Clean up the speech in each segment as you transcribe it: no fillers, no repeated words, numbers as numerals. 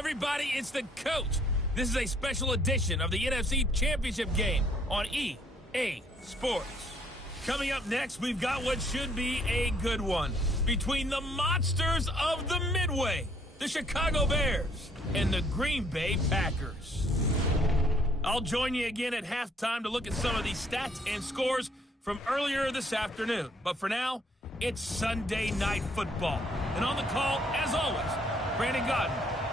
everybody, it's the coach. This is a special edition of the NFC Championship game on EA Sports. Coming up next, we've got what should be a good one between the monsters of the Midway, the Chicago Bears, and the Green Bay Packers. I'll join you again at halftime to look at some of these stats and scores from earlier this afternoon. But for now, it's Sunday Night Football. And on the call, as always, Brandon Gaudin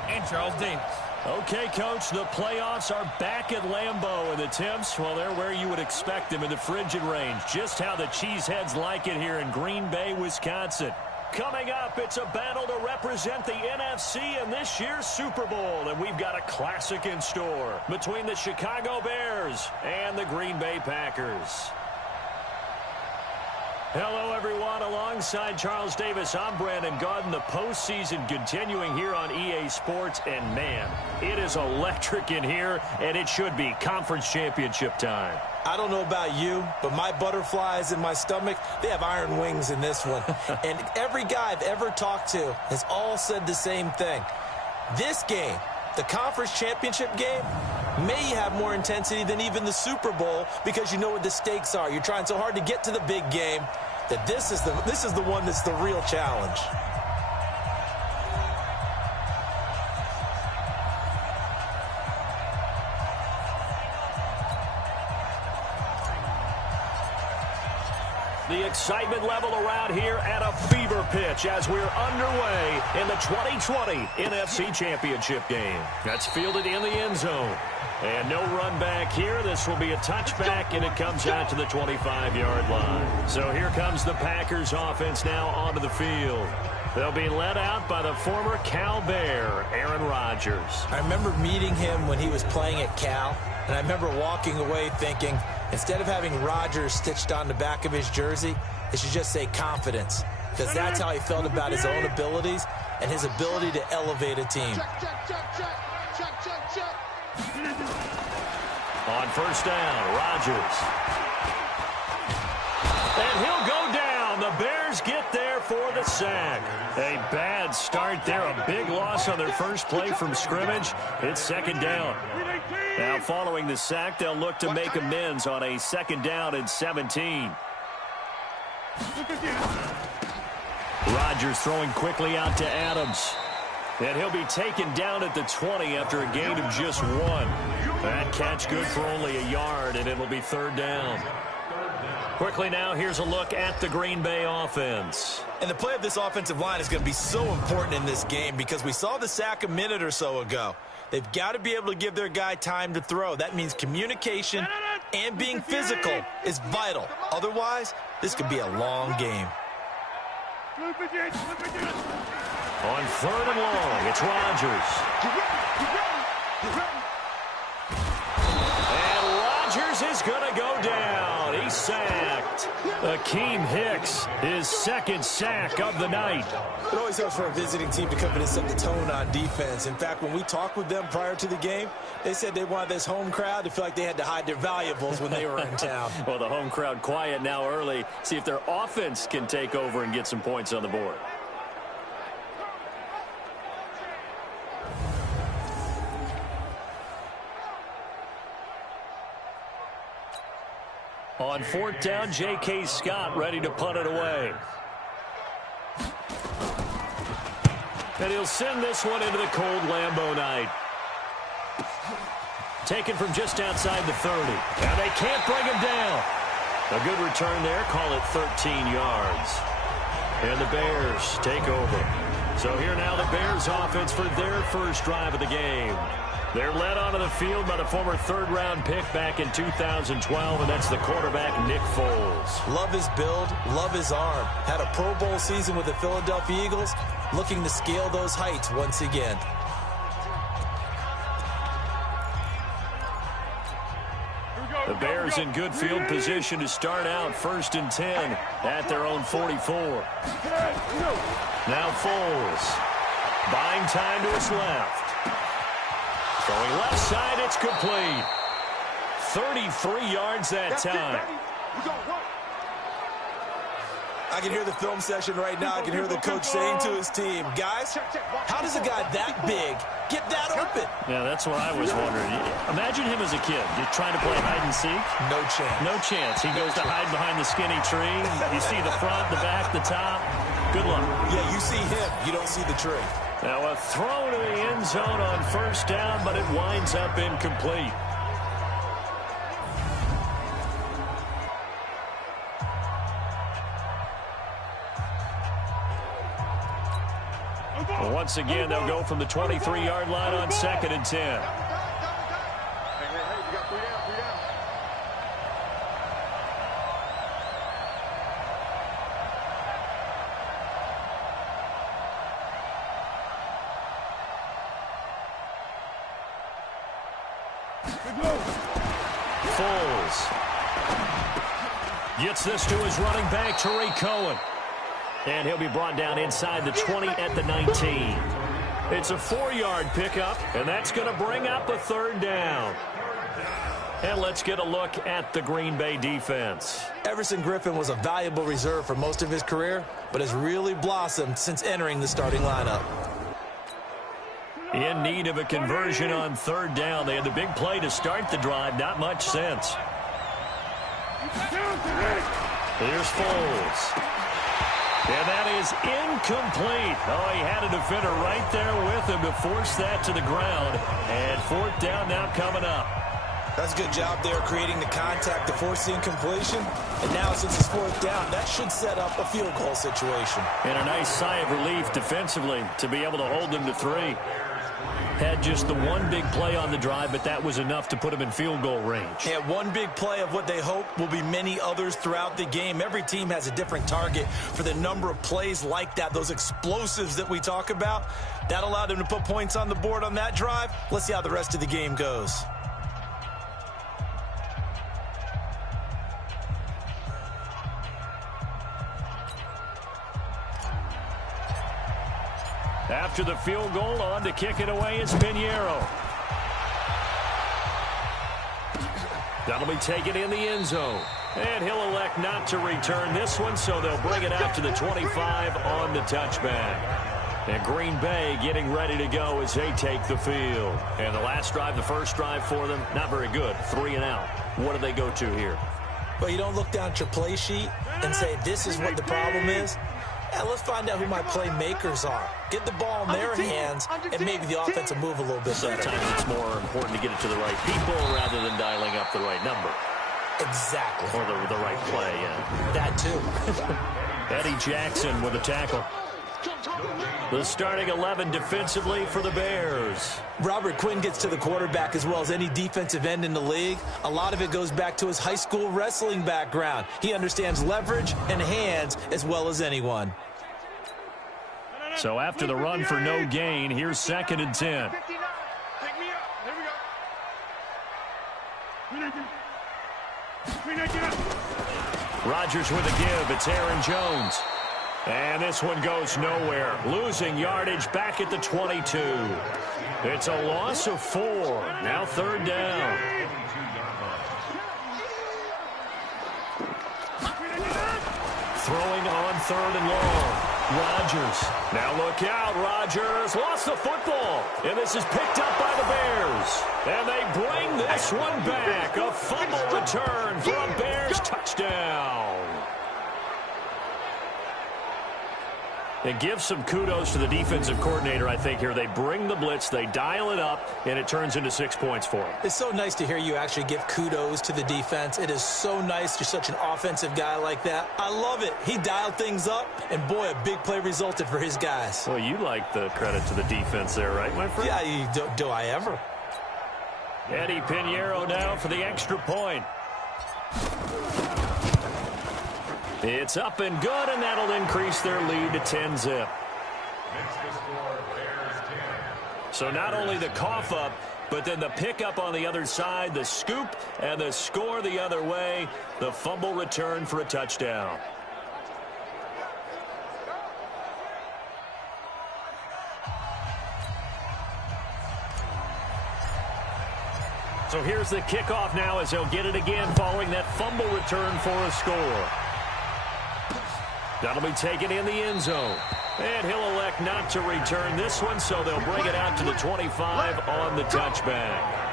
and Charles Davis. Okay, Coach, the playoffs are back at Lambeau, and the Temps, well, they're where you would expect them in the frigid range. Just how the Cheeseheads like it here in Green Bay, Wisconsin. Coming up, it's a battle to represent the NFC in this year's Super Bowl, and we've got a classic in store between the Chicago Bears and the Green Bay Packers. Hello, everyone. Alongside Charles Davis, I'm Brandon Gaudin. The postseason continuing here on EA Sports, and man, it is electric in here, and it should be conference championship time. I don't know about you, but my butterflies in my stomach, they have iron wings in this one. And every guy I've ever talked to has all said the same thing. This game, the conference championship game, may have more intensity than even the Super Bowl because you know what the stakes are. You're trying so hard to get to the big game that this is the one that's the real challenge. The excitement level around here at a fever pitch as we're underway in the 2020 NFC Championship game. That's fielded in the end zone. And no run back here. This will be a touchback, and it comes out to the 25-yard line. So here comes the Packers offense now onto the field. They'll be led out by the former Cal Bear, Aaron Rodgers. I remember meeting him when he was playing at Cal, and I remember walking away thinking, instead of having Rodgers stitched on the back of his jersey, it should just say confidence, because that's how he felt about his own abilities and his ability to elevate a team. On first down, Rodgers. And he'll go down. The Bears get there for the sack. A bad start there. A big loss on their first play from scrimmage. It's second down. Now following the sack, they'll look to make amends on a second down and 17. Rodgers throwing quickly out to Adams. And he'll be taken down at the 20 after a gain of just one. That catch good for only a yard, and it'll be third down. Quickly now, here's a look at the Green Bay offense. And the play of this offensive line is going to be so important in this game because we saw the sack a minute or so ago. They've got to be able to give their guy time to throw. That means communication and being physical is vital. Otherwise, this could be a long game. On third and long, it's Rodgers. And Rodgers is going to go down. He's sacked. Akeem Hicks, his second sack of the night. It always helps for a visiting team to come in and set the tone on defense. In fact, when we talked with them prior to the game, they said they wanted this home crowd to feel like they had to hide their valuables when they were in town. Well, the home crowd quiet now early. See if their offense can take over and get some points on the board. On fourth down, J.K. Scott ready to punt it away. And he'll send this one into the cold Lambeau night. Taken from just outside the 30. And they can't bring him down. A good return there. Call it 13 yards. And the Bears take over. So here now the Bears offense for their first drive of the game. They're led onto the field by the former third-round pick back in 2012, and that's the quarterback, Nick Foles. Love his build, love his arm. Had a Pro Bowl season with the Philadelphia Eagles, looking to scale those heights once again. The Bears in good field position to start out first and 10 at their own 44. Now Foles, buying time to his left. Going left side, it's complete. 33 yards that time. I can hear the film session right now. I can hear the coach saying to his team, guys, how does a guy that big get that open? Yeah, that's what I was wondering. Imagine him as a kid. You're trying to play hide and seek. No chance. No chance. He goes to hide behind the skinny tree. You see the front, the back, the top. Good luck. Yeah, you see him. You don't see the tree. Now a throw to the end zone on first down, but it winds up incomplete. Once again, they'll go from the 23-yard line on 2nd and 10. Foles gets this to his running back, Tariq Cohen. And he'll be brought down inside the 20 at the 19. It's a 4-yard pickup, and that's going to bring up a 3rd down. And let's get a look at the Green Bay defense. Everson Griffin was a valuable reserve for most of his career, but has really blossomed since entering the starting lineup. In need of a conversion on 3rd down. They had the big play to start the drive. Not much sense. Here's Foles. And that is incomplete. Oh, he had a defender right there with him to force that to the ground. And 4th down now coming up. That's a good job there creating the contact to force the incompletion. And now since it's 4th down, that should set up a field goal situation. And a nice sigh of relief defensively to be able to hold them to 3. Had just the one big play on the drive, but that was enough to put him in field goal range. Yeah, one big play of what they hope will be many others throughout the game. Every team has a different target for the number of plays like that, those explosives that we talk about. That allowed them to put points on the board on that drive. Let's see how the rest of the game goes. After the field goal, on to kick it away is Pinheiro. That'll be taken in the end zone. And he'll elect not to return this one, so they'll bring it out to the 25 on the touchback. And Green Bay getting ready to go as they take the field. And the last drive, the first drive for them, not very good. 3 and out. What do they go to here? Well, you don't look down at your play sheet and say, this is what the problem is. Yeah, let's find out who my playmakers are. Get the ball in their hands, and maybe the offense will move a little bit better. Sometimes it's more important to get it to the right people rather than dialing up the right number. Exactly. Or the right play, yeah. That too. Eddie Jackson with a tackle. The starting 11 defensively for the Bears. Robert Quinn gets to the quarterback as well as any defensive end in the league. A lot of it goes back to his high school wrestling background. He understands leverage and hands as well as anyone. So after the run for no gain, here's 2nd and 10. Rodgers with a give. It's Aaron Jones. And this one goes nowhere. Losing yardage back at the 22. It's a loss of 4. Now 3rd down. Throwing on 3rd and long. Rodgers. Now look out. Rodgers lost the football. And this is picked up by the Bears. And they bring this one back. A fumble return for a Bears touchdown. And give some kudos to the defensive coordinator, I think, here. They bring the blitz, they dial it up, and it turns into 6 points for them. It's so nice to hear you actually give kudos to the defense. It is so nice. You're such an offensive guy like that. I love it. He dialed things up, and boy, a big play resulted for his guys. Well, you like the credit to the defense there, right, my friend? Yeah, do I ever? Eddie Pinheiro now for the extra point. It's up and good, and that'll increase their lead to 10-zip. So not only the cough up, but then the pickup on the other side, the scoop, and the score the other way, the fumble return for a touchdown. So here's the kickoff now as they'll get it again following that fumble return for a score. That'll be taken in the end zone. And he'll elect not to return this one, so they'll bring it out to the 25 on the touchback.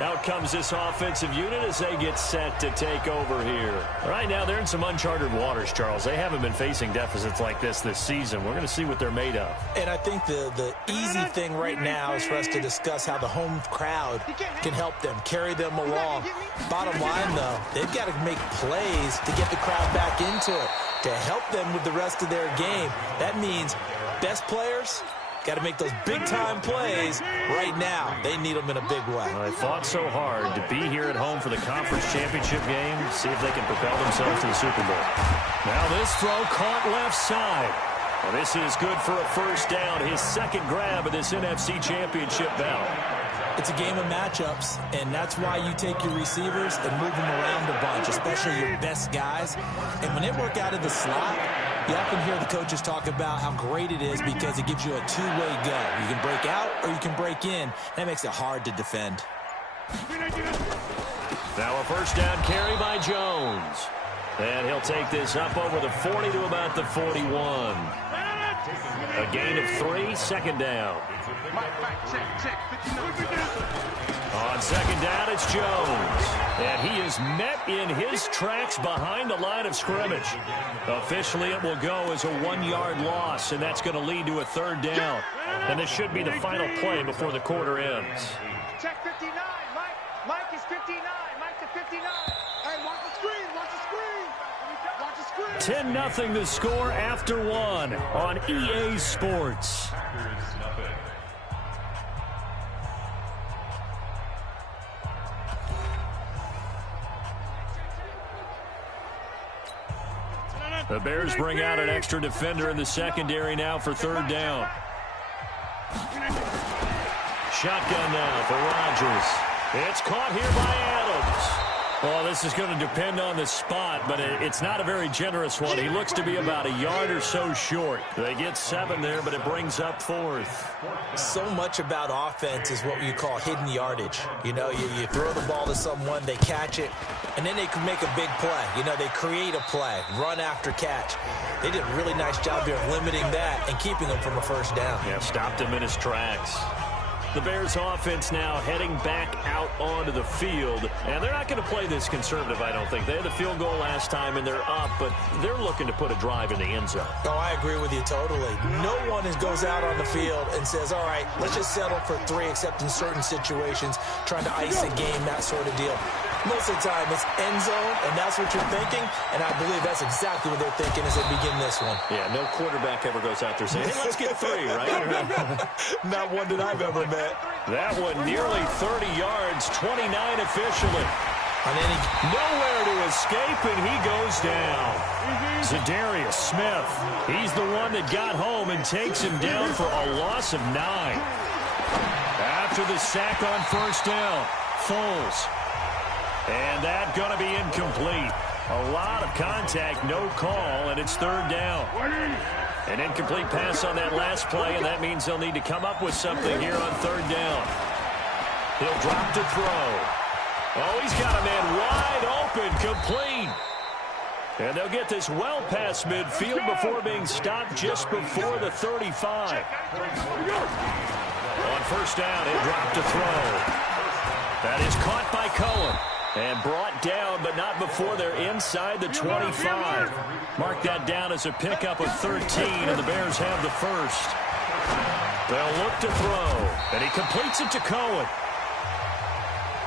Out comes this offensive unit as they get set to take over here. Right now, they're in some uncharted waters, Charles. They haven't been facing deficits like this season. We're going to see what they're made of. And I think the easy thing right now is for us to discuss how the home crowd can help them, carry them along. Bottom line, though, they've got to make plays to get the crowd back into it, to help them with the rest of their game. That means best players got to make those big-time plays right now. They need them in a big way. Well, they fought so hard to be here at home for the conference championship game. See if they can propel themselves to the Super Bowl. Now this throw caught left side. Well, this is good for a first down. His second grab of this NFC championship bout. It's a game of matchups, and that's why you take your receivers and move them around a bunch, especially your best guys. And when they work out of the slot, you often hear the coaches talk about how great it is because it gives you a two-way go. You can break out or you can break in. That makes it hard to defend. Now a first down carry by Jones. And he'll take this up over the 40 to about the 41. A gain of 3, second down. On second down, it's Jones. And he is met in his tracks behind the line of scrimmage. Officially, it will go as a 1-yard loss, and that's going to lead to a third down. And this should be the final play before the quarter ends. Check 59. Mike is 59. Mike to 59. Hey, watch the screen. Watch the screen. Watch the screen. 10-0 the score after 1 on EA Sports. The Bears bring out an extra defender in the secondary now for third down. Shotgun now for Rodgers. It's caught here by Adams. Well, this is going to depend on the spot, but it's not a very generous one. He looks to be about a yard or so short. They get 7 there, but it brings up 4th. So much about offense is what you call hidden yardage. You know, you throw the ball to someone, they catch it, and then they can make a big play. You know, they create a play, run after catch. They did a really nice job here of limiting that and keeping them from a first down. Yeah, stopped him in his tracks. The Bears offense now heading back out onto the field. And they're not going to play this conservative, I don't think. They had the field goal last time, and they're up, but they're looking to put a drive in the end zone. Oh, I agree with you totally. No one goes out on the field and says, all right, let's just settle for 3, except in certain situations, trying to ice a game, that sort of deal. Most of the time, it's end zone, and that's what you're thinking, and I believe that's exactly what they're thinking as they begin this one. Yeah, no quarterback ever goes out there saying, hey, let's get 3, right? Not one that I've ever met. That one nearly 30 yards, 29 officially. Nowhere to escape, and he goes down. Za'Darius Smith, he's the one that got home and takes him down for a loss of 9. After the sack on first down, Foles. And that's going to be incomplete. A lot of contact, no call, and it's third down. An incomplete pass on that last play, and that means they'll need to come up with something here on third down. He'll drop to throw. Oh, he's got a man wide open, complete. And they'll get this well past midfield before being stopped just before the 35. On first down, he'll drop to throw. That is caught by Cohen. And brought down, but not before they're inside the 25. Mark that down as a pickup of 13, and the Bears have the first. They'll look to throw, and he completes it to Cohen.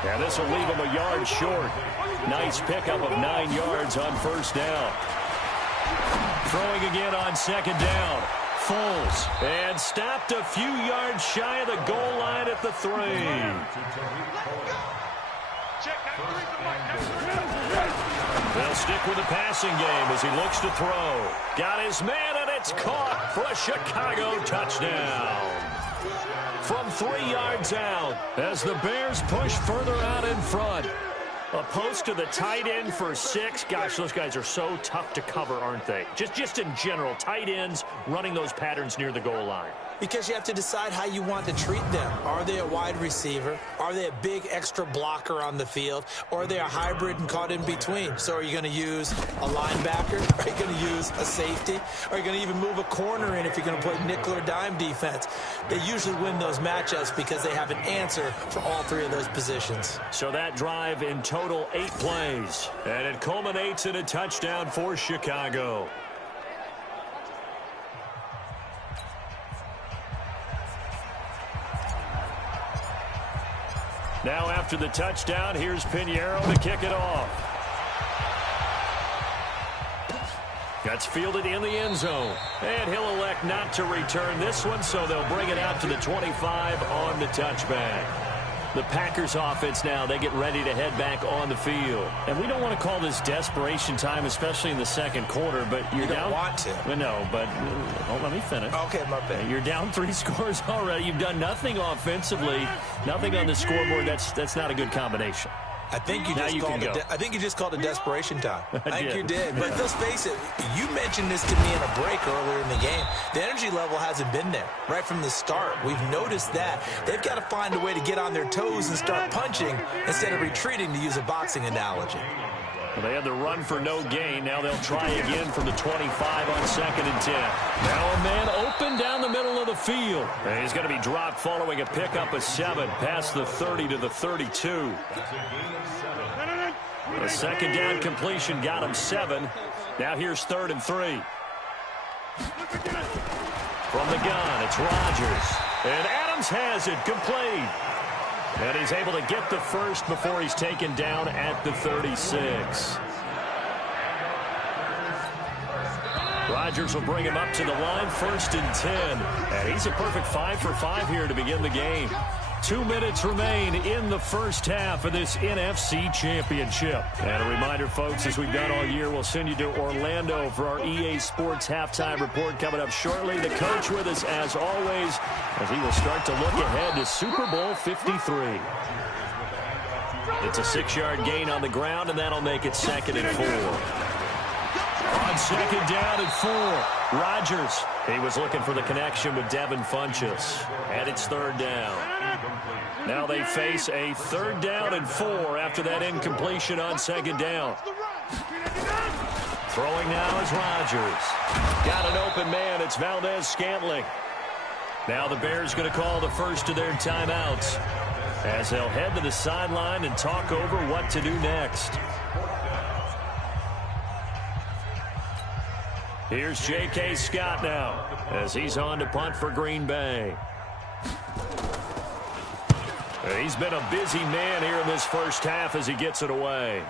And this will leave him a yard short. Nice pickup of 9 yards on first down. Throwing again on second down. Foles. And stopped a few yards shy of the goal line at the 3. They'll stick with the passing game as he looks to throw. Got his man, and it's caught for a Chicago touchdown. From 3 yards out as the Bears push further out in front. A post to the tight end for 6. Gosh, those guys are so tough to cover, aren't they? Just in general, tight ends running those patterns near the goal line. Because you have to decide how you want to treat them. Are they a wide receiver? Are they a big extra blocker on the field? Or are they a hybrid and caught in between? So are you going to use a linebacker? Are you going to use a safety? Are you going to even move a corner in if you're going to play nickel or dime defense? They usually win those matchups because they have an answer for all three of those positions. So that drive in total 8 plays. And it culminates in a touchdown for Chicago. Now after the touchdown, here's Pinheiro to kick it off. That's fielded in the end zone. And he'll elect not to return this one, so they'll bring it out to the 25 on the touchback. The Packers offense now, they get ready to head back on the field. And we don't want to call this desperation time, especially in the second quarter, but you're down. You don't want to. Well, no, but let me finish. Okay, my bad. You're down 3 scores already. You've done nothing offensively, nothing on the scoreboard. That's not a good combination. I think you just called it desperation time. I think you did. But let's face it, you mentioned this to me in a break earlier in the game. The energy level hasn't been there right from the start. We've noticed that. They've got to find a way to get on their toes and start punching instead of retreating, to use a boxing analogy. Well, they had the run for no gain. Now they'll try again from the 25 on 2nd and 10. Now a man open down the middle of the field. And he's going to be dropped following a pickup of 7 past the 30 to the 32. The second down completion got him 7. Now here's 3rd and 3. From the gun, it's Rodgers. And Adams has it, complete. And he's able to get the first before he's taken down at the 36. Rodgers will bring him up to the line, 1st and 10. And he's a perfect 5 for 5 here to begin the game. 2 minutes remain in the first half of this NFC Championship. And a reminder, folks, as we've done all year, we'll send you to Orlando for our EA Sports Halftime Report coming up shortly. The coach with us, as always, as he will start to look ahead to Super Bowl 53. It's a 6-yard gain on the ground, and that'll make it 2nd and 4. On 2nd down and 4, Rodgers. He was looking for the connection with Devin Funchess. And it's 3rd down. Now they face a 3rd down and 4 after that incompletion on 2nd down. Throwing now is Rodgers. Got an open man. It's Valdez-Scantling. Now the Bears going to call the first of their timeouts as they'll head to the sideline and talk over what to do next. Here's J.K. Scott now as he's on to punt for Green Bay. He's been a busy man here in this first half as he gets it away.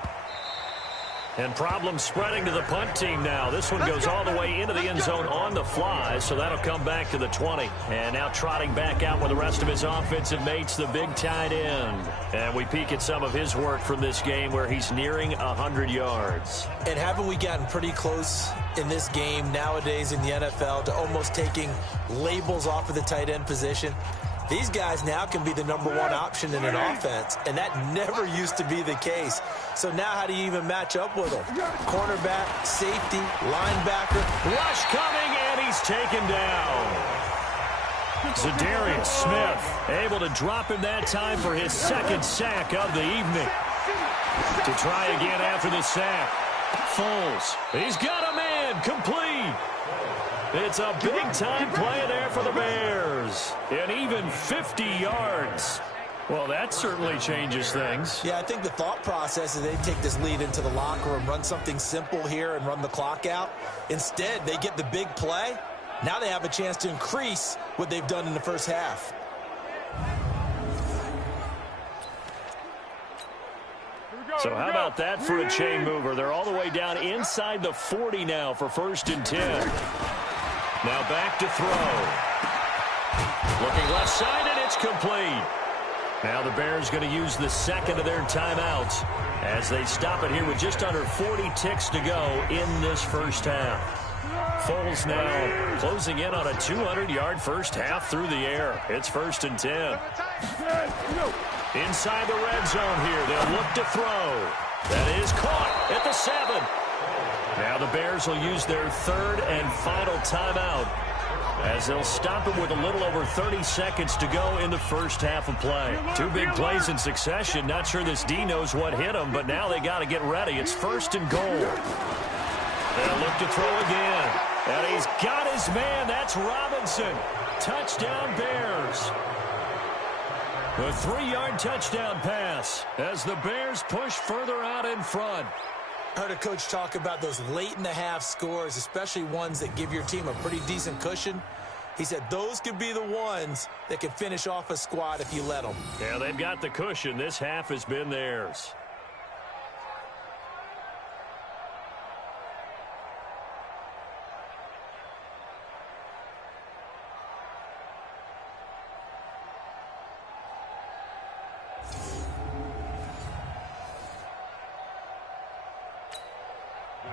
And problems spreading to the punt team now. This one goes all the way into the end zone on the fly, so that'll come back to the 20. And now trotting back out with the rest of his offensive mates, the big tight end. And we peek at some of his work from this game where he's nearing 100 yards. And haven't we gotten pretty close in this game nowadays in the NFL to almost taking labels off of the tight end position? These guys now can be the #1 option in an offense, and that never used to be the case. So now how do you even match up with them? Cornerback, safety, linebacker. Rush coming, and he's taken down. Za'Darius Smith able to drop him that time for his 2nd sack of the evening. To try again after the sack. Foles, he's got a man, complete. It's a big-time play there for the Bears. And even 50 yards. Well, that certainly changes things. Yeah, I think the thought process is they take this lead into the locker room, run something simple here and run the clock out. Instead, they get the big play. Now they have a chance to increase what they've done in the first half. So how about that for a chain mover? They're all the way down inside the 40 now for 1st and 10. Now back to throw. Looking left side, and it's complete. Now the Bears going to use the 2nd of their timeouts as they stop it here with just under 40 ticks to go in this first half. Foles now closing in on a 200-yard first half through the air. It's 1st and 10. Inside the red zone here, they'll look to throw. That is caught at the 7. Now the Bears will use their 3rd and final timeout as they'll stop it with a little over 30 seconds to go in the first half of play. Two big plays in succession. Not sure this D knows what hit him, but now they got to get ready. It's first and goal. They'll look to throw again. And he's got his man. That's Robinson. Touchdown, Bears. A 3-yard touchdown pass as the Bears push further out in front. I heard a coach talk about those late-in-the-half scores, especially ones that give your team a pretty decent cushion. He said those could be the ones that can finish off a squad if you let them. Yeah, they've got the cushion. This half has been theirs.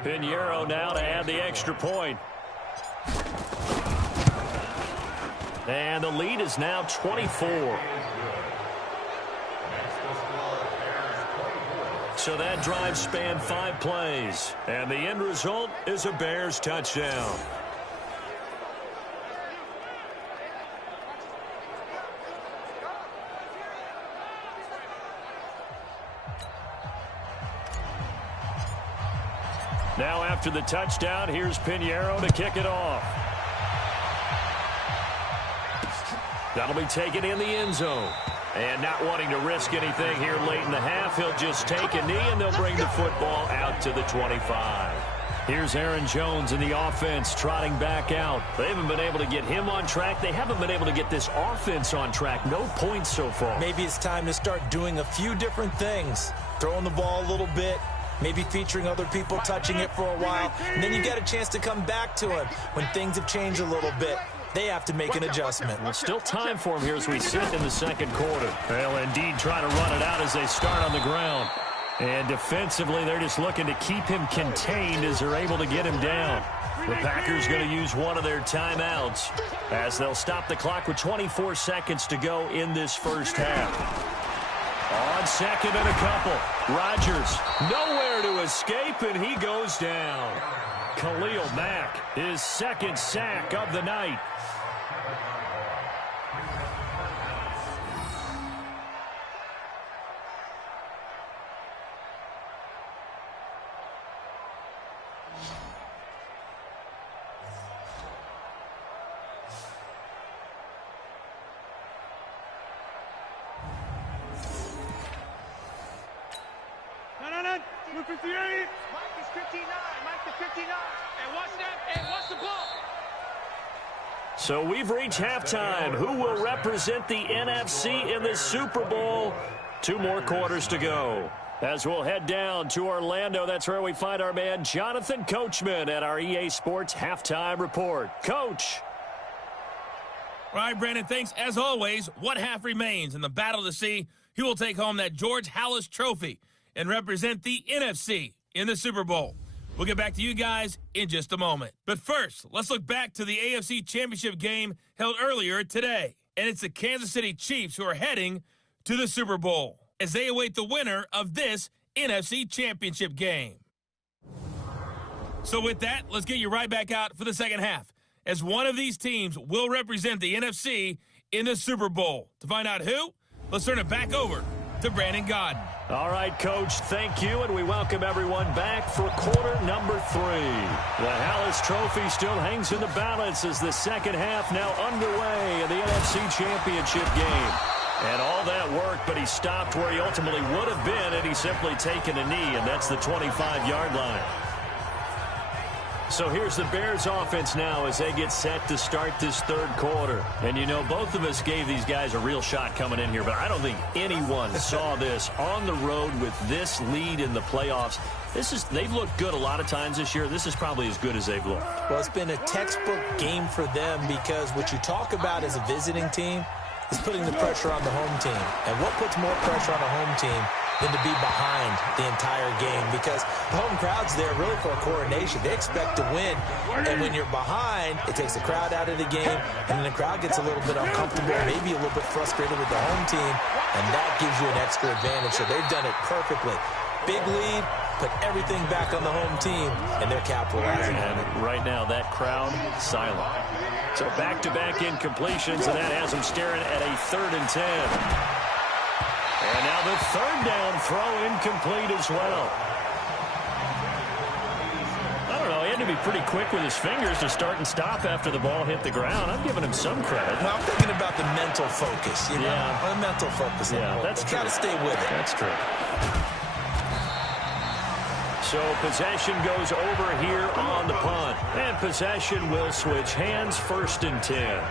Pinheiro now to add the extra point. And the lead is now 24. So that drive spanned 5 plays. And the end result is a Bears touchdown. Now after the touchdown, here's Pinheiro to kick it off. That'll be taken in the end zone. And not wanting to risk anything here late in the half, he'll just take a knee and they'll bring the football out to the 25. Here's Aaron Jones in the offense trotting back out. They haven't been able to get him on track. They haven't been able to get this offense on track. No points so far. Maybe it's time to start doing a few different things. Throwing the ball a little bit. Maybe featuring other people touching it for a while. And then you get a chance to come back to him when things have changed a little bit. They have to make an adjustment. Well, still time for him here as we sit in the second quarter. They'll indeed try to run it out as they start on the ground. And defensively, they're just looking to keep him contained as they're able to get him down. The Packers going to use one of their timeouts as they'll stop the clock with 24 seconds to go in this first half. On second and a couple. Rodgers nowhere to escape, and he goes down. Khalil Mack, his second sack of the night. Number 58. Mike is 59. Mike to 59. And watch that. And watch the ball. So we've reached halftime. Who will represent the NFC in the Super Bowl? 2 more quarters to go. As we'll head down to Orlando, that's where we find our man Jonathan Coachman at our EA Sports Halftime Report. Coach. All right, Brandon, thanks. As always, what half remains in the battle to see who will take home that George Halas Trophy and represent the NFC in the Super Bowl. We'll get back to you guys in just a moment. But first, let's look back to the AFC Championship game held earlier today. And it's the Kansas City Chiefs who are heading to the Super Bowl as they await the winner of this NFC Championship game. So with that, let's get you right back out for the second half, as one of these teams will represent the NFC in the Super Bowl. To find out who, let's turn it back over to Brandon Gaudin. All right, Coach, thank you, and we welcome everyone back for quarter number 3. The Halas Trophy still hangs in the balance as the second half now underway in the NFC Championship game. And all that work, but he stopped where he ultimately would have been had he simply taken a knee, and that's the 25-yard line. So here's the Bears offense now as they get set to start this third quarter. And, you know, both of us gave these guys a real shot coming in here, but I don't think anyone saw this on the road with this lead in the playoffs. They've looked good a lot of times this year. This is probably as good as they've looked. Well, it's been a textbook game for them because what you talk about as a visiting team is putting the pressure on the home team. And what puts more pressure on a home team than to be behind the entire game? Because the home crowd's there really for a coronation. They expect to win. And when you're behind, it takes the crowd out of the game. And then the crowd gets a little bit uncomfortable, maybe a little bit frustrated with the home team. And that gives you an extra advantage. So they've done it perfectly. Big lead, put everything back on the home team, and they're capitalizing. And right now, that crowd silent. So back-to-back incompletions, and that has them staring at a 3rd and 10. And now the 3rd down throw incomplete as well. I don't know. He had to be pretty quick with his fingers to start and stop after the ball hit the ground. I'm giving him some credit. Well, I'm thinking about the mental focus. You know? Yeah. The mental focus. Yeah, that's true. Got to stay with it. That's true. So possession goes over here on the punt. And possession will switch hands, 1st and 10.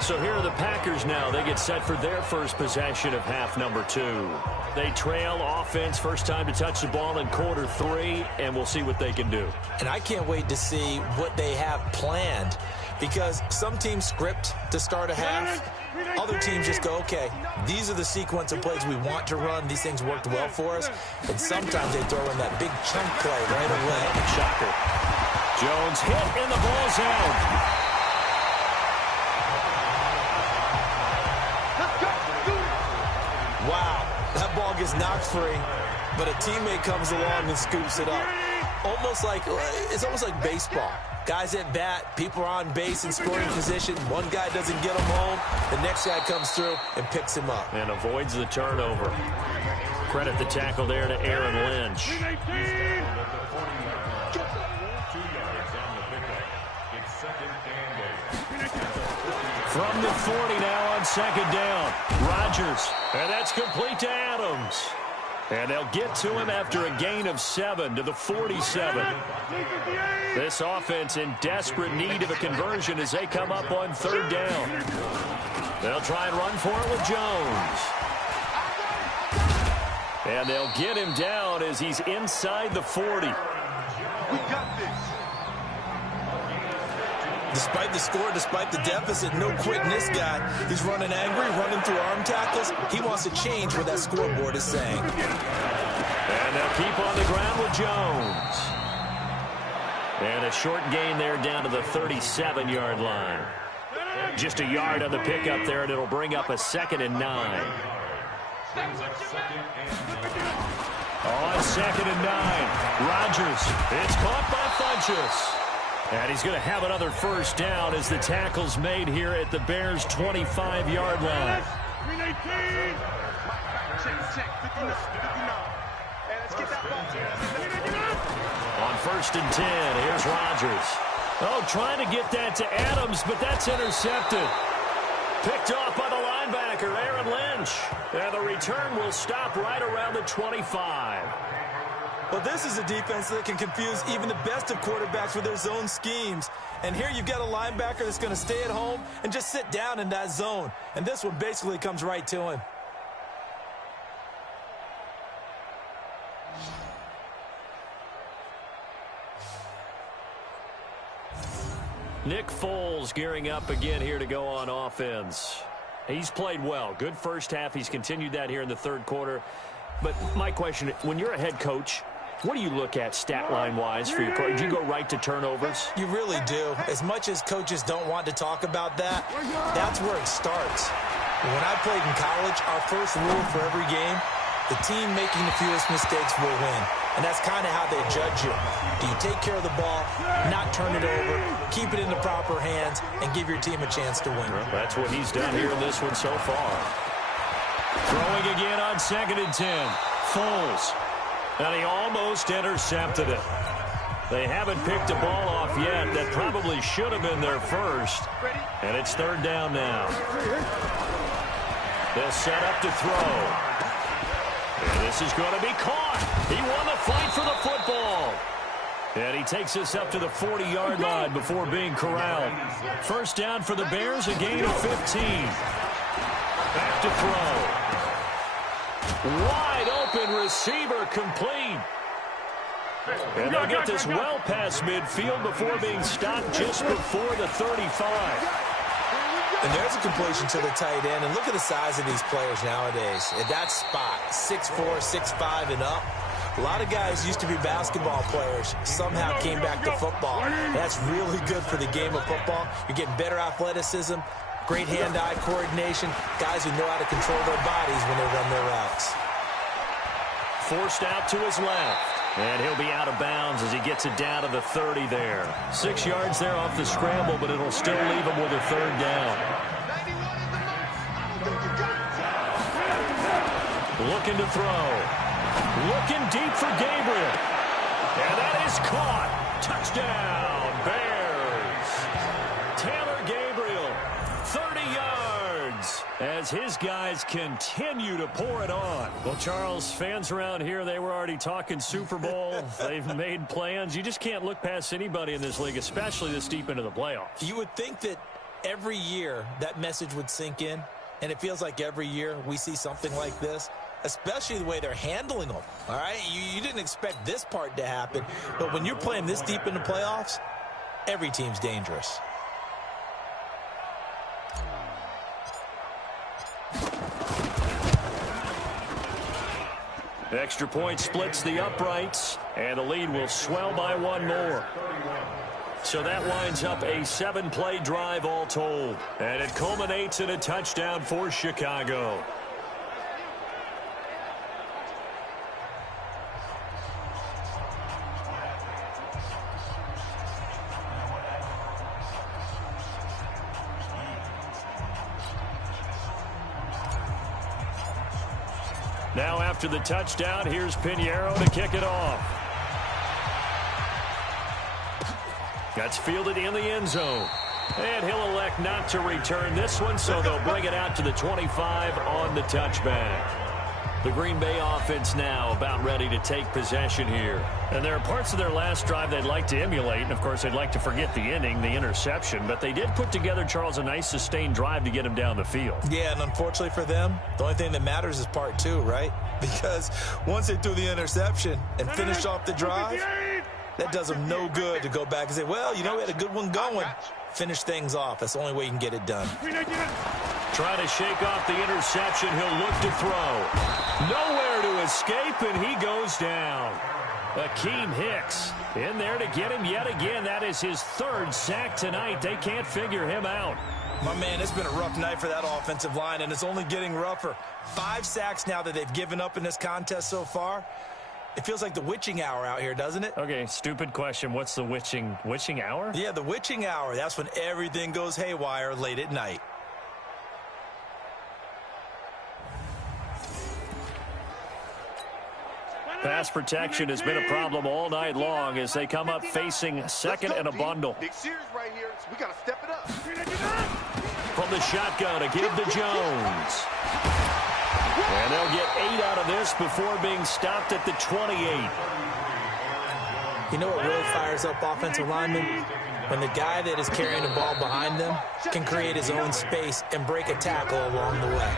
So here are the Packers now. They get set for their first possession of half number 2. They trail offense, first time to touch the ball in quarter 3, and we'll see what they can do. And I can't wait to see what they have planned, because some teams script to start a half. Other teams just go, okay, these are the sequence of plays we want to run. These things worked well for us. And sometimes they throw in that big chunk play right away. Shocker. Jones hit, and the ball's out. Wow, that ball gets knocked free, but a teammate comes along and scoops it up. It's almost like baseball. Guys at bat, people are on base in scoring position. One guy doesn't get him home. The next guy comes through and picks him up. And avoids the turnover. Credit the tackle there to Aaron Lynch. From the 40 now on 2nd down. Rodgers. And that's complete to Adams. And they'll get to him after a gain of 7 to the 47. This offense in desperate need of a conversion as they come up on 3rd down. They'll try and run for it with Jones. And they'll get him down as he's inside the 40. We got this. Despite the score, despite the deficit, no quitting this guy. He's running angry, running through arm tackles. He wants to change what that scoreboard is saying. And they'll keep on the ground with Jones. And a short gain there down to the 37-yard line. Just a yard on the pickup there, and it'll bring up a 2nd and 9. On 2nd and 9, Rodgers. It's caught by Funchess. And he's going to have another first down as the tackle's made here at the Bears' 25-yard line. On 1st and 10, here's Rodgers. Oh, trying to get that to Adams, but that's intercepted. Picked off by the linebacker, Aaron Lynch. And the return will stop right around the 25. Well, this is a defense that can confuse even the best of quarterbacks with their zone schemes. And here you've got a linebacker that's going to stay at home and just sit down in that zone. And this one basically comes right to him. Nick Foles gearing up again here to go on offense. He's played well. Good first half. He's continued that here in the 3rd quarter. But my question, when you're a head coach, what do you look at stat line-wise for your coach? Do you go right to turnovers? You really do. As much as coaches don't want to talk about that, that's where it starts. When I played in college, our first rule for every game, the team making the fewest mistakes will win. And that's kind of how they judge you. Do you take care of the ball, not turn it over, keep it in the proper hands, and give your team a chance to win? Well, that's what he's done here in this one so far. Throwing again on 2nd and 10. Foles. And he almost intercepted it. They haven't picked a ball off yet. That probably should have been their first. And it's 3rd down now. They'll set up to throw. And this is going to be caught. He won the fight for the football. And he takes us up to the 40-yard line before being corralled. First down for the Bears, a gain of 15. Back to throw. Wide open receiver complete. And they'll get this well past midfield before being stopped just before the 35. And there's a completion to the tight end. And look at the size of these players nowadays. At that spot, 6'4", 6'5", and up. A lot of guys used to be basketball players, somehow came back to football. That's really good for the game of football. You're getting better athleticism, great hand-eye coordination, guys who know how to control their bodies when they run their routes. Forced out to his left. And he'll be out of bounds as he gets it down to the 30 there. 6 yards there off the scramble, but it'll still leave him with a third down. Looking to throw. Looking deep for Gabriel. And that is caught. Touchdown, Bears. Taylor Gabriel, 30 yards, as his guys continue to pour it on. Well, Charles, fans around here, they were already talking Super Bowl. They've made plans. You just can't look past anybody in this league, especially this deep into the playoffs. You would think that every year that message would sink in, and it feels like every year we see something like this, especially the way they're handling them. All right, you didn't expect this part to happen, but when you're playing this deep in the playoffs, every team's dangerous. Extra point splits the uprights, and the lead will swell by one more. So that winds up a 7-play drive all told, and it culminates in a touchdown for Chicago. Now after the touchdown, here's Pinheiro to kick it off. That's fielded in the end zone. And he'll elect not to return this one, so they'll bring it out to the 25 on the touchback. The Green Bay offense now about ready to take possession here. And there are parts of their last drive they'd like to emulate. And, of course, they'd like to forget the inning, the interception. But they did put together, Charles, a nice sustained drive to get him down the field. Yeah, and unfortunately for them, the only thing that matters is part two, right? Because once they threw the interception and finished off the drive, that does them no good to go back and say, well, you know, we had a good one going. Finish things off. That's the only way you can get it done. Trying to shake off the interception. He'll look to throw. Nowhere to escape, and he goes down. Akeem Hicks in there to get him yet again. That is his third sack tonight. They can't figure him out. My man, it's been a rough night for that offensive line, and it's only getting rougher. 5 sacks now that they've given up in this contest so far. It feels like the witching hour out here, doesn't it? Okay, stupid question. What's the witching hour? Yeah, the witching hour. That's when everything goes haywire late at night. Pass protection has been a problem all night long as they come up facing second and a bundle. Big series right here, so we got to step it up. From the shotgun to give to Jones. And they'll get 8 out of this before being stopped at the 28. You know what really fires up offensive linemen? When the guy that is carrying the ball behind them can create his own space and break a tackle along the way.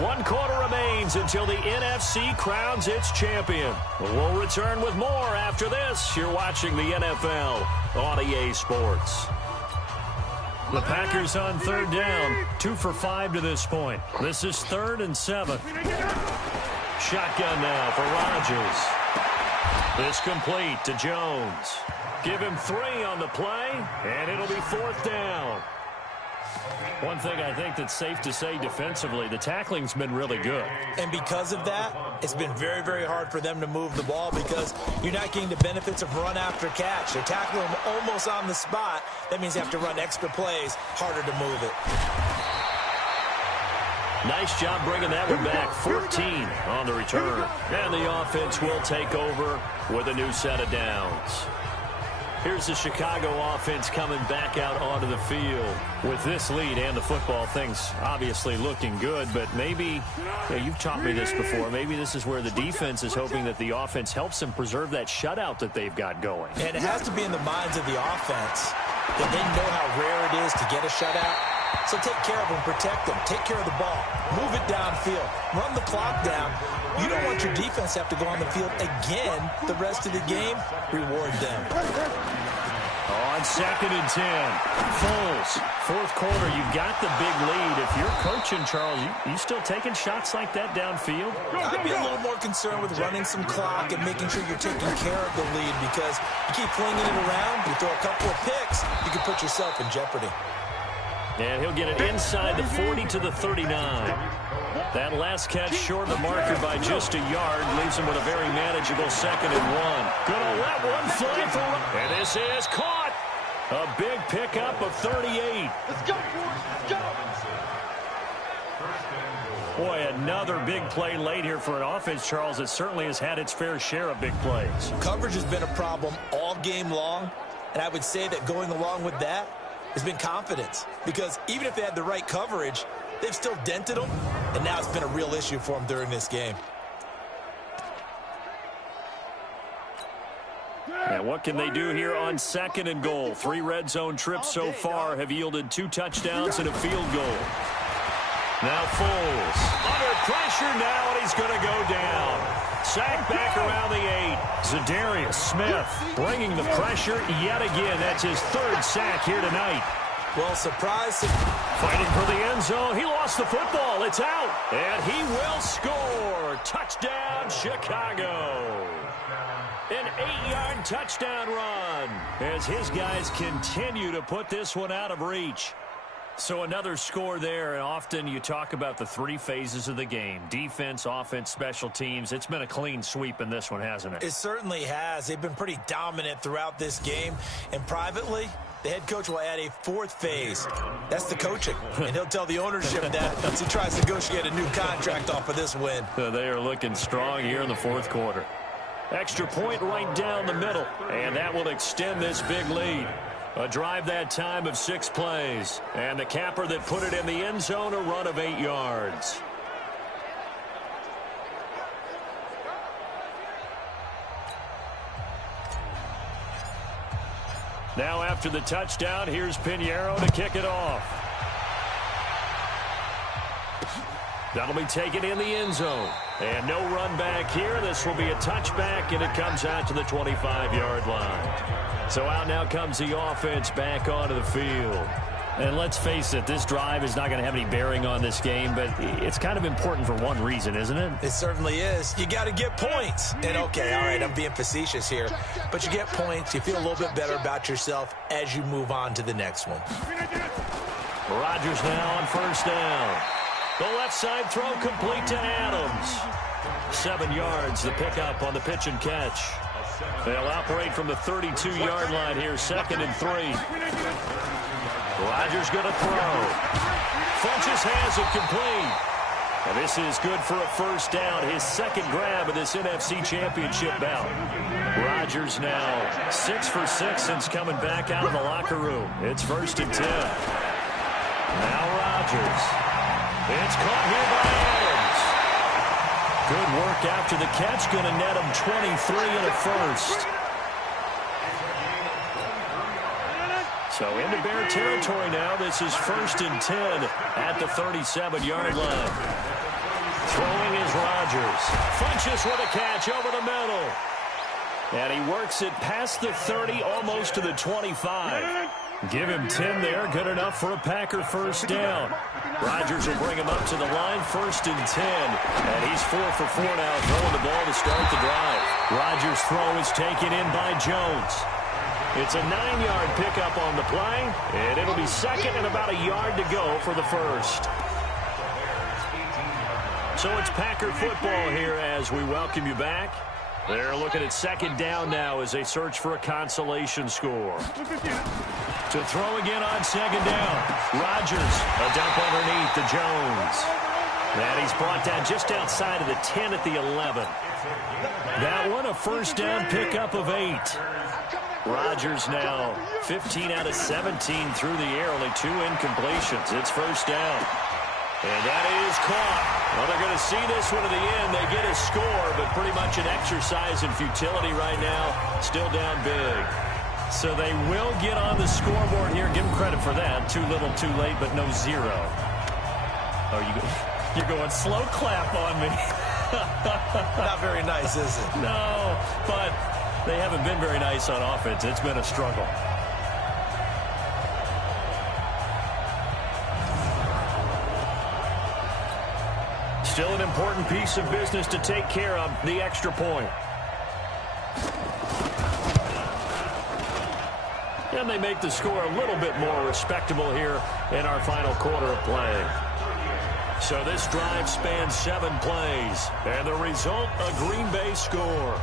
1 quarter remains until the NFC crowns its champion. We'll return with more after this. You're watching the NFL on EA Sports. The Packers on third down, 2 for 5 to this point. This is 3rd and 7. Shotgun now for Rodgers. This complete to Jones. Give him 3 on the play, and it'll be 4th down. One thing I think that's safe to say defensively, the tackling's been really good. And because of that, it's been very, very hard for them to move the ball because you're not getting the benefits of run after catch. They're tackling them almost on the spot. That means you have to run extra plays, harder to move it. Nice job bringing that one back. 14 on the return. And the offense will take over with a new set of downs. Here's the Chicago offense coming back out onto the field. With this lead and the football, things obviously looking good, but maybe, you've taught me this before, maybe this is where the defense is hoping that the offense helps them preserve that shutout that they've got going. And it has to be in the minds of the offense that they know how rare it is to get a shutout. So take care of them, protect them, take care of the ball, move it downfield, run the clock down. You don't want your defense to have to go on the field again the rest of the game. Reward them. On 2nd and 10, Foles, 4th quarter, you've got the big lead. If you're coaching, Charles, you still taking shots like that downfield? I'd be a little more concerned with running some clock and making sure you're taking care of the lead because you keep flinging it around, you throw a couple of picks, you can put yourself in jeopardy. And he'll get it inside the 40 to the 39. That last catch short of the marker by just a yard leaves him with a very manageable 2nd and 1. Gonna let one fly for, and this is caught. A big pickup of 38. Let's go, boys. Let's go. Boy, another big play late here for an offense, Charles. It certainly has had its fair share of big plays. Coverage has been a problem all game long, and I would say that going along with that has been confidence. Because even if they had the right coverage, they've still dented them, and now it's been a real issue for them during this game. And what can they do here on 2nd and goal? 3 red zone trips so far have yielded 2 touchdowns and a field goal. Now Foles under pressure now, and he's going to go down. Sacked back around the 8. Zadarius Smith bringing the pressure yet again. That's his 3rd sack here tonight. Well, surprise. Fighting for the end zone. He lost the football. It's out. And he will score. Touchdown, Chicago. An 8-yard touchdown run as his guys continue to put this one out of reach. So another score there, and often you talk about the 3 phases of the game. Defense, offense, special teams. It's been a clean sweep in this one, hasn't it? It certainly has. They've been pretty dominant throughout this game. And privately, the head coach will add a 4th phase. That's the coaching. And he'll tell the ownership that as he tries to negotiate a new contract off of this win. So they are looking strong here in the 4th quarter. Extra point right down the middle. And that will extend this big lead. A drive that time of 6 plays. And the capper that put it in the end zone, a run of 8 yards. Now after the touchdown, here's Pinheiro to kick it off. That'll be taken in the end zone. And no run back here. This will be a touchback, and it comes out to the 25-yard line. So out now comes the offense back onto the field. And let's face it, this drive is not going to have any bearing on this game, but it's kind of important for one reason, isn't it? It certainly is. You got to get points. And, okay, all right, I'm being facetious here. But you get points. You feel a little bit better about yourself as you move on to the next one. Rodgers now on 1st down. The left side throw complete to Adams. 7 yards, the pickup on the pitch and catch. They'll operate from the 32-yard line here, 2nd and 3. Rodgers going to throw. Funches has it complete. And this is good for a 1st down, his 2nd grab of this NFC Championship bout. Rodgers now 6 for 6 since coming back out of the locker room. It's 1st and 10. Now Rodgers. It's caught here by Adams. Good work after the catch. Going to net him 23 and a 1st. So into Bear territory now. This is 1st and 10 at the 37-yard line. Throwing is Rodgers. Funches with a catch over the middle. And he works it past the 30, almost to the 25. Give him 10 there. Good enough for a Packer 1st down. Rodgers will bring him up to the line, 1st and 10. And he's 4 for 4 now, throwing the ball to start the drive. Rodgers' throw is taken in by Jones. It's a 9-yard pickup on the play, and it'll be 2nd and about a yard to go for the 1st. So it's Packer football here as we welcome you back. They're looking at 2nd down now as they search for a consolation score. To throw again on 2nd down. Rodgers, a dump underneath to Jones. And he's brought down just outside of the 10 at the 11. That one, a 1st down pickup of 8. Rodgers now 15 out of 17 through the air, only 2 incompletions. It's 1st down. And that is caught. Well, they're going to see this one to the end. They get a score, but pretty much an exercise in futility right now. Still down big. So they will get on the scoreboard here. Give them credit for that. Too little, too late, but no 0. Oh, you're going slow clap on me. Not very nice, is it? No, but they haven't been very nice on offense. It's been a struggle. Still an important piece of business to take care of, the extra point. And they make the score a little bit more respectable here in our final quarter of play. So this drive spans 7 plays. And the result, a Green Bay score.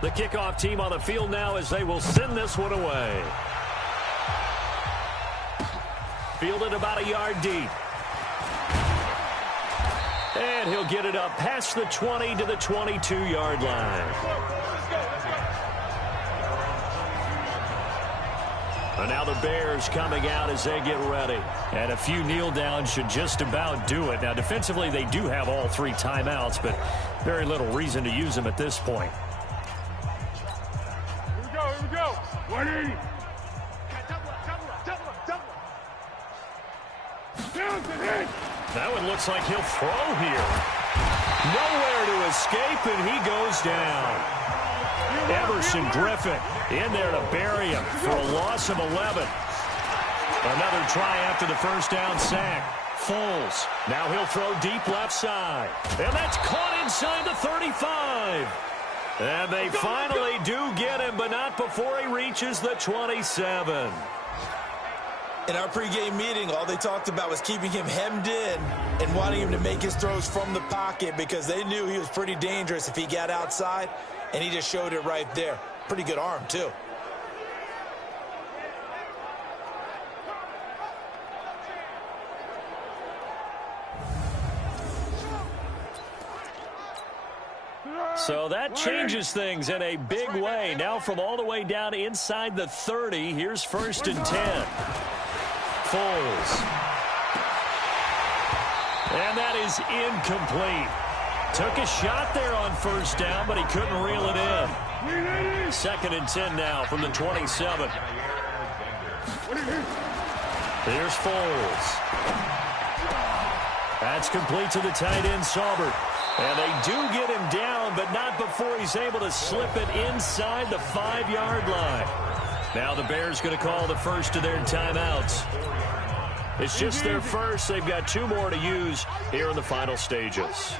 The kickoff team on the field now as they will send this one away. Fielded about a yard deep. And he'll get it up past the 20 to the 22-yard line. And now the Bears coming out as they get ready. And a few kneel downs should just about do it. Now defensively they do have all 3 timeouts, but very little reason to use them at this point. Here we go. 180. That one looks like he'll throw here. Nowhere to escape, and he goes down. Everson Griffin in there to bury him for a loss of 11. Another try after the first down sack. Foles. Now he'll throw deep left side. And that's caught inside the 35. And they finally do get him, but not before he reaches the 27. In our pregame meeting, all they talked about was keeping him hemmed in and wanting him to make his throws from the pocket because they knew he was pretty dangerous if he got outside, and he just showed it right there. Pretty good arm, too. So that changes things in a big way. Now from all the way down inside the 30, here's 1st and 10. Foles. And that is incomplete. Took a shot there on first down, but he couldn't reel it in. 2nd and 10 now from the 27. Here's Foles. That's complete to the tight end, Saubert. And they do get him down, but not before he's able to slip it inside the 5-yard line. Now the Bears going to call the first of their timeouts. It's just their first. They've got 2 more to use here in the final stages.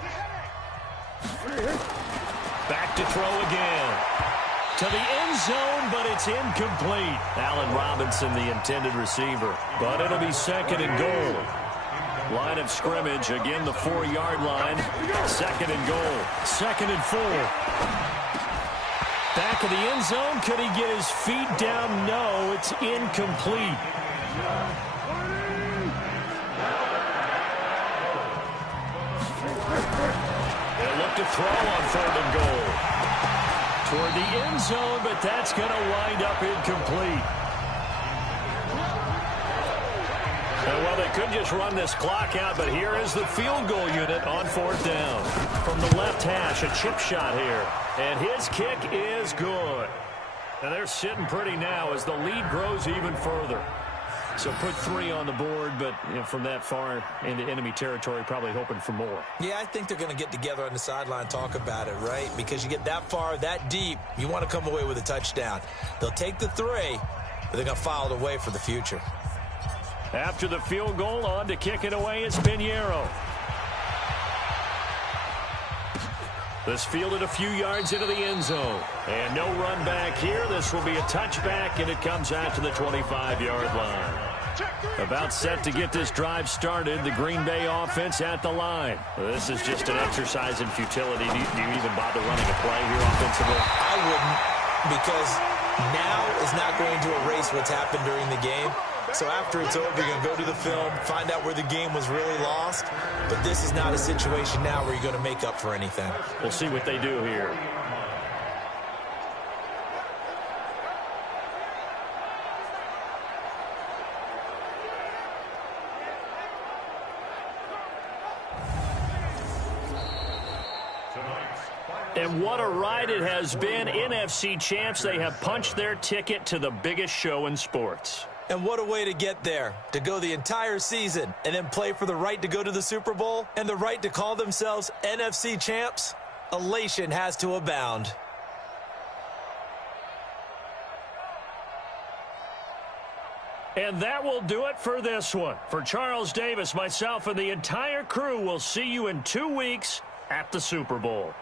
Back to throw again. To the end zone, but it's incomplete. Allen Robinson, the intended receiver. But it'll be 2nd and goal. Line of scrimmage, again the 4-yard line. 2nd and goal. 2nd and 4. Back of the end zone. Could he get his feet down? No, it's incomplete. They'll look to throw on 3rd and goal. Toward the end zone, but that's going to wind up incomplete. Well, they could just run this clock out, but here is the field goal unit on 4th down. From the left hash, a chip shot here. And his kick is good. And they're sitting pretty now as the lead grows even further. So put 3 on the board, but from that far into enemy territory, probably hoping for more. Yeah, I think they're going to get together on the sideline, talk about it, right? Because you get that far, that deep, you want to come away with a touchdown. They'll take the 3, but they're going to file it away for the future. After the field goal, on to kick it away is Pinheiro. This fielded a few yards into the end zone. And no run back here. This will be a touchback, and it comes out to the 25-yard line. About set to get this drive started. The Green Bay offense at the line. This is just an exercise in futility. Do you even bother running a play here offensively? I wouldn't, because now is not going to erase what's happened during the game. So after it's over, you're going to go to the film, find out where the game was really lost. But this is not a situation now where you're going to make up for anything. We'll see what they do here. And what a ride it has been. NFC champs, they have punched their ticket to the biggest show in sports. And what a way to get there, to go the entire season and then play for the right to go to the Super Bowl and the right to call themselves NFC champs. Elation has to abound. And that will do it for this one. For Charles Davis, myself, and the entire crew, will see you in 2 weeks at the Super Bowl.